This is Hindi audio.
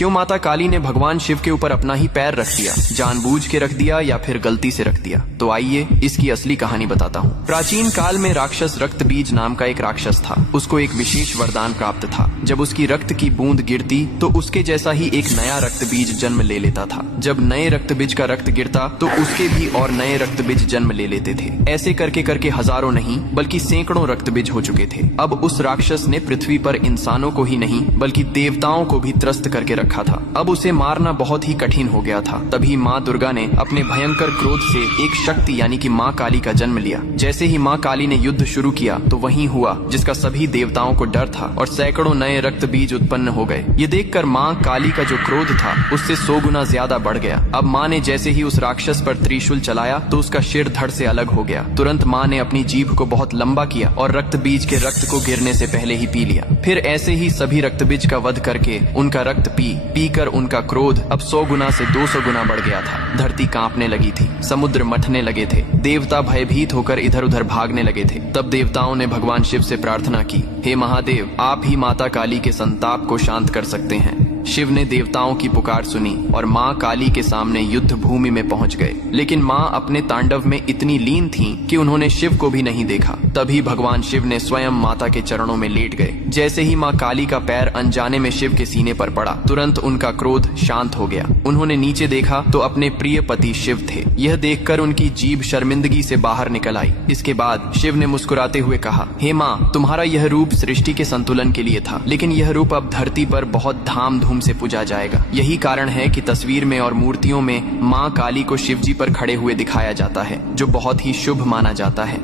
क्यों माता काली ने भगवान शिव के ऊपर अपना ही पैर रख दिया? जानबूझ के रख दिया या फिर गलती से रख दिया? तो आइए इसकी असली कहानी बताता हूँ। प्राचीन काल में राक्षस रक्त बीज नाम का एक राक्षस था। उसको एक विशेष वरदान प्राप्त था। जब उसकी रक्त की बूंद गिरती तो उसके जैसा ही एक नया रक्त बीज जन्म ले लेता था। जब नए रक्त बीज का रक्त गिरता तो उसके भी और नए रक्त बीज जन्म ले लेते थे। ऐसे करके करके हजारों नहीं बल्कि सैकड़ों रक्त बीज हो चुके थे। अब उस राक्षस ने पृथ्वी पर इंसानों को ही नहीं बल्कि देवताओं को भी त्रस्त करके रखा था। अब उसे मारना बहुत ही कठिन हो गया था। तभी माँ दुर्गा ने अपने भयंकर क्रोध से एक शक्ति यानी कि माँ काली का जन्म लिया। जैसे ही माँ काली ने युद्ध शुरू किया तो वही हुआ जिसका सभी देवताओं को डर था और सैकड़ों नए रक्त बीज उत्पन्न हो गए। ये देखकर माँ काली का जो क्रोध था उससे 100 गुना ज्यादा बढ़ गया। अब माँ ने जैसे ही उस राक्षस पर त्रिशूल चलाया तो उसका सिर धड़ से अलग हो गया। तुरंत माँ ने अपनी जीभ को बहुत लंबा किया और रक्त बीज के रक्त को गिरने से पहले ही पी लिया। फिर ऐसे ही सभी रक्त बीज का वध करके उनका रक्त पी कर उनका क्रोध अब 100 गुना से 200 गुना बढ़ गया था। धरती कांपने लगी थी, समुद्र मथने लगे थे, देवता भयभीत होकर इधर उधर भागने लगे थे। तब देवताओं ने भगवान शिव से प्रार्थना की, हे महादेव, आप ही माता काली के संताप को शांत कर सकते हैं। शिव ने देवताओं की पुकार सुनी और माँ काली के सामने युद्ध भूमि में पहुंच गए। लेकिन माँ अपने तांडव में इतनी लीन थीं कि उन्होंने शिव को भी नहीं देखा। तभी भगवान शिव ने स्वयं माता के चरणों में लेट गए। जैसे ही माँ काली का पैर अनजाने में शिव के सीने पर पड़ा, तुरंत उनका क्रोध शांत हो गया। उन्होंने नीचे देखा तो अपने प्रिय पति शिव थे। यह देखकर उनकी जीभ शर्मिंदगी से बाहर निकल आई। इसके बाद शिव ने मुस्कुराते हुए कहा, हे माँ, तुम्हारा यह रूप सृष्टि के संतुलन के लिए था, लेकिन यह रूप अब धरती पर बहुत धाम धूम से पूजा जाएगा। यही कारण है कि तस्वीर में और मूर्तियों में माँ काली को शिवजी पर खड़े हुए दिखाया जाता है, जो बहुत ही शुभ माना जाता है।